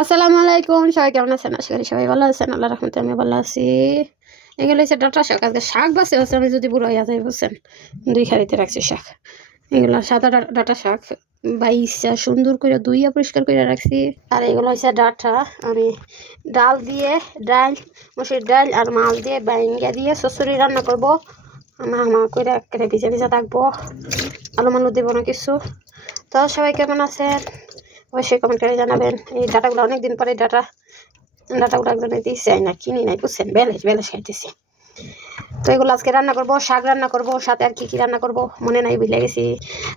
আসসালামু আলাইকুম, সবাই কেমন আছেন? আশা করি সবাই ভালো আছেন। আল্লাহর রহমতে আমি ভালো আছি। এগুলো হচ্ছে ডাঁটা শাক। আজকে শাক বাছে হচ্ছে আমি যদি বুড়ো হইয়া যাই বুঝছেন, 2 খারিতে রাখছি শাক। এগুলো সাদা ডাঁটা শাক বাইসা সুন্দর করে ধুইয়া পরিষ্কার করে রাখছি। আর এগুলো হচ্ছে ডাঁটা আমি ডাল মসুর ডাল আর মাছ দিয়ে বাইঙ্গা দিয়ে চচ্চড়ি রান্না করবো। আমার করে একেবারে ভিজা ভিজা থাকবো, আলু মালু দেবো না কিছু। তো সবাই কেমন আছেন অবশ্যই কমেন্ট করে জানাবেন। এই ডাটাগুলো অনেকদিন পরে ডাটাগুলো একজনে দিয়েছে না, কিনি নাই বুঝছেন, বেলেশ খাইতেছি। তো এগুলো আজকে রান্না করবো, শাক রান্না করবো, সাথে আর কি রান্না করবো মনে নাই, ভুলে গেছি।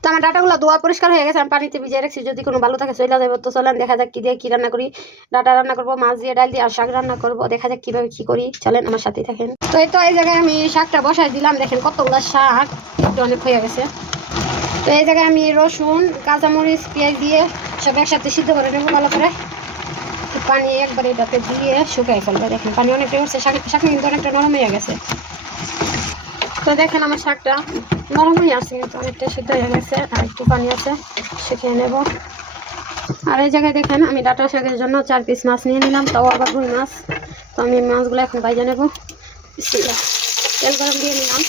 তো আমার ডাটাগুলো ধোয়া পরিষ্কার হয়ে গেছে, আমি পানিতে ভিজিয়ে রাখছি, যদি কোনো ভালো থাকে চলে যাবে। তো চলেন দেখা যাক কি দিয়ে কি রান্না করি। ডাটা রান্না করবো, মাছ দিয়ে ডাল দিয়ে, আর শাক রান্না করবো। দেখা যাক কীভাবে কী করি, চলেন আমার সাথেই থাকেন। তো এই জায়গায় আমি শাকটা বসাই দিলাম, দেখেন কতগুলো শাক, একটু অনেক হয়ে গেছে। তো এই জায়গায় আমি রসুন, কাঁচামরিচ, পেঁয়াজ দিয়ে সব একসাথে সিদ্ধ করে নেবো ভালো করে। পানি একবার এটাতে দিয়ে শুকাই ফেলবে। দেখেন পানি অনেকটা উঠছে, শাক কিন্তু অনেকটা নরম হয়ে গেছে। তো দেখেন আমার শাকটা নরম হয়ে আসছে, কিন্তু অনেকটা সিদ্ধ হয়ে গেছে, আর একটু পানি আছে, শুকিয়ে নেব। আর এই জায়গায় দেখেন আমি ডাঁটা শাকের জন্য 4 পিস মাছ নিয়ে নিলাম, তাও আবার রুই মাছ। তো আমি মাছগুলো এখন ভাজা নেব। তেল গরম দিয়ে নিলাম।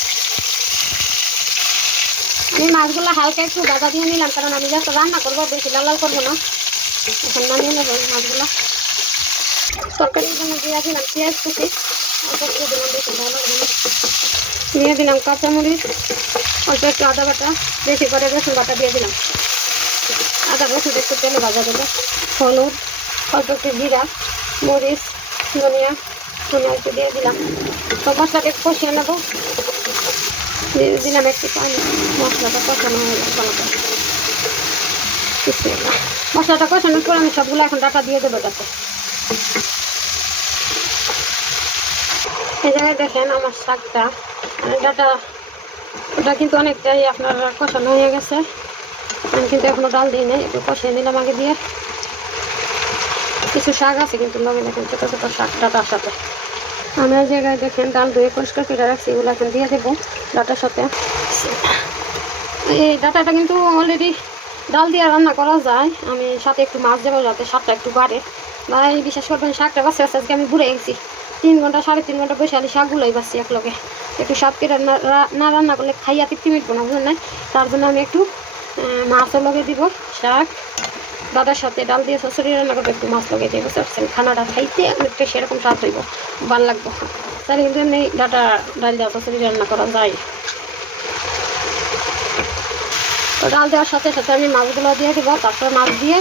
আমি মাছগুলো হালকা একটু ভাজা দিয়ে নিলাম, কারণ আমি যত রান্না করবো বেশি লাল লাল করবো না। এখন নামিয়ে নেব মাছগুলো। তরকারির জন্য দিয়ে দিলাম পেঁয়াজ কুচি, দিয়ে দিলাম বেশি ভালো দিয়ে দিলাম কাঁচামরিচ, অল্প একটু আদা বাটা, বেশি করে রসুন বাটা দিয়ে দিলাম। আদা রসুন একটু তেলে ভাজা দেবো। হলুদ, অল্প একটু জিরা, মরিচ, ধনিয়া একটু দিয়ে দিলাম। তো মশলাকে কষিয়ে নেবো। দিয়ে দিলাম একটু পানি, মশলাটা কষানো হয়ে গেছে ভালো করে। মশলাটা কষানোর পর আমি সবগুলো এখন ডাটা দিয়ে দেবো তাতে। এই জায়গায় দেখেন আমার শাকটা ডাটা ওটা কিন্তু অনেকটাই আপনার কষানো হয়ে গেছে। আমি কিন্তু এখনো ডাল দিই নাই, একটু কষিয়ে নিলাম আগে দিয়ে। কিছু শাক আছে কিন্তু লগে দেখেন ছোটো ছোটো শাক ডাটার সাথে। আমি এই জায়গায় দেখেন ডাল ধুয়ে পরিষ্কার করে রাখছি, এগুলো এখন দিয়ে দেবো ডাটার সাথে। এই ডাটাটা কিন্তু অলরেডি ডাল দিয়ে রান্না করা যায়। আমি সাথে একটু মাছ দেবো যাতে স্বাদটা একটু বাড়ে। ভাই বিশেষ করবেন শাকটা বাঁচতে বাঁচতে আজকে আমি ঘুরে গেছি 3 ঘন্টা 3.5 ঘন্টা বসে আলি শাকগুলোই বাঁচছি এক লগে। একটু স্বাদ করে না রান্না করলে খাইয়া তৃপ্তি মিটবো না, বুঝলেন না? তার জন্য আমি একটু মাছও লগে দিব। শাক দাদার সাথে ডাল দিয়ে চচ্চড়ি রান্না করবো, একটু মাছ লগে দিয়ে, বুঝতে পারছেন? খানাটা খাইতে একটা সেরকম স্বাদ হইব, ভালো লাগবো। তাহলে কিন্তু এমনি ডাল দেওয়া চচ্চড়ি রান্না করা যায়। তো ডাল দেওয়ার সাথে সাথে আমি মাছগুলো দিয়ে দেবো, তারপর মাছ দিয়ে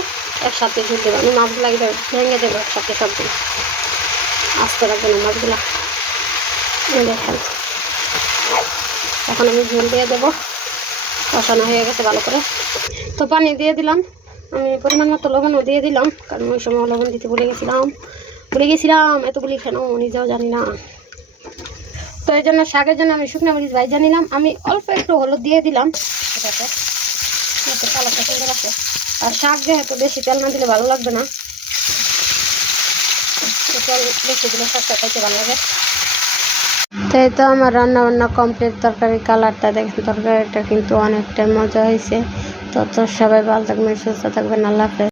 একসাথে ঝুল দেবো। আমি মাছগুলো ভেঙে দেবো একসাথে সবগুলো, আস্তে রাখবো না মাছগুলো। দেখেন এখন আমি ঝোল দিয়ে দেবো, কষানো হয়ে গেছে ভালো করে। তো পানি দিয়ে দিলাম, আমি পরিমাণ মতো লবণও দিয়ে দিলাম, কারণ ওই সময় লবণ দিতে ভুলে গেছিলাম এতগুলি কেন নিজেও জানি না। তো এই জন্য শাকের জন্য আমি শুকনো মরিচ ভাজা নিলাম। আমি অল্প একটু হলুদ দিয়ে দিলাম এটাতে, কালারটা সুন্দর আছে। আর শাক যেহেতু বেশি তেল না দিলে ভালো লাগবে না, তেল বেশি দিলে শাকটা খাইতে ভালো লাগে। তাই তো আমার রান্না বান্না কমপ্লিট। তরকারির কালারটা দেখেন, তরকারিটা কিন্তু অনেকটা মজা হয়েছে। তো সবাই ভালো থাকবেন, সুস্থ থাকবেন, আল্লাহ হাফেজ।